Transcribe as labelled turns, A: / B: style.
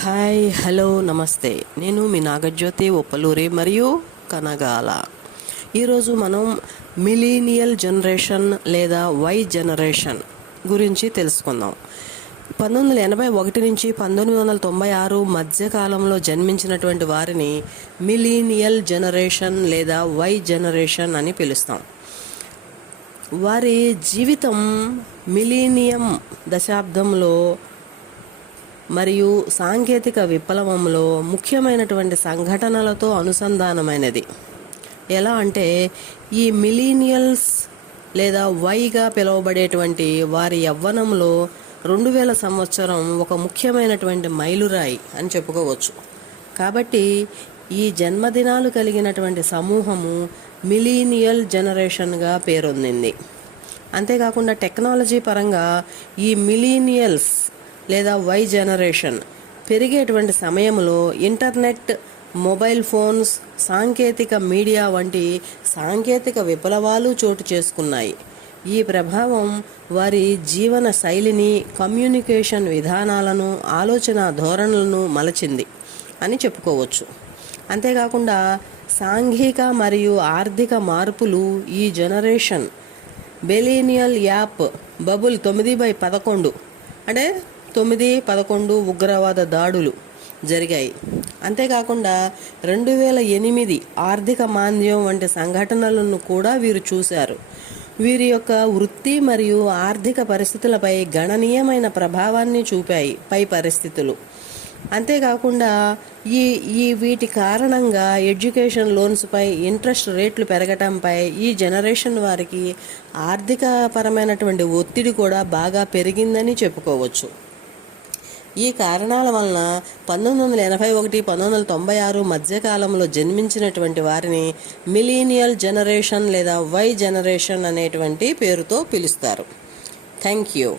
A: Hi hello నమస్తే. నేను మీ నాగజ్యోతి ఒప్పలూరి మరియు కనగాల. ఈరోజు మనం మిలీనియల్ జనరేషన్ లేదా వై జనరేషన్ గురించి తెలుసుకుందాం. పంతొమ్మిది వందల ఎనభై ఒకటి నుంచి పంతొమ్మిది వందల తొంభై ఆరు మధ్యకాలంలో జన్మించినటువంటి వారిని మిలీనియల్ జనరేషన్ లేదా వై జనరేషన్ అని పిలుస్తాం. వారి జీవితం మిలీనియం దశాబ్దంలో మరియు సాంకేతిక విప్లవంలో ముఖ్యమైనటువంటి సంఘటనలతో అనుసంధానమైనది. ఎలా అంటే ఈ మిలీనియల్స్ లేదా వైగా పిలువబడేటువంటి వారి యవ్వనంలో రెండు వేల సంవత్సరం ఒక ముఖ్యమైనటువంటి మైలురాయి అని చెప్పుకోవచ్చు. కాబట్టి ఈ జన్మదినాలు కలిగినటువంటి సమూహము మిలీనియల్ జనరేషన్గా పేరొందింది. అంతేకాకుండా టెక్నాలజీ పరంగా ఈ మిలీనియల్స్ లేదా వై జనరేషన్ పెరిగేటువంటి సమయంలో ఇంటర్నెట్ మొబైల్ ఫోన్స్ సాంకేతిక మీడియా వంటి సాంకేతిక విప్లవాలు చోటు చేసుకున్నాయి. ఈ ప్రభావం వారి జీవన శైలిని కమ్యూనికేషన్ విధానాలను ఆలోచన ధోరణులను మలచింది అని చెప్పుకోవచ్చు. అంతేకాకుండా సాంఘిక మరియు ఆర్థిక మార్పులు ఈ జనరేషన్ బెలీనియల్ యాప్ బబుల్ తొమ్మిది బై పదకొండు అంటే తొమ్మిది పదకొండు ఉగ్రవాద దాడులు జరిగాయి. అంతేకాకుండా రెండు వేల ఎనిమిది ఆర్థిక మాంద్యం వంటి సంఘటనలను కూడా వీరు చూశారు. వీరి యొక్క వృత్తి మరియు ఆర్థిక పరిస్థితులపై గణనీయమైన ప్రభావాన్ని చూపాయి పై పరిస్థితులు. అంతేకాకుండా ఈ ఈ వీటి కారణంగా ఎడ్యుకేషన్ లోన్స్పై ఇంట్రెస్ట్ రేట్లు పెరగటంపై ఈ జనరేషన్ వారికి ఆర్థిక పరమైనటువంటి ఒత్తిడి కూడా బాగా పెరిగిందని చెప్పుకోవచ్చు. ఈ కారణాల వలన పంతొమ్మిది వందల ఎనభై ఒకటి పంతొమ్మిది వందల తొంభై ఆరు మధ్యకాలంలో జన్మించినటువంటి వారిని మిలీనియల్ జనరేషన్ లేదా వై జనరేషన్ అనేటువంటి పేరుతో పిలుస్తారు. Thank you.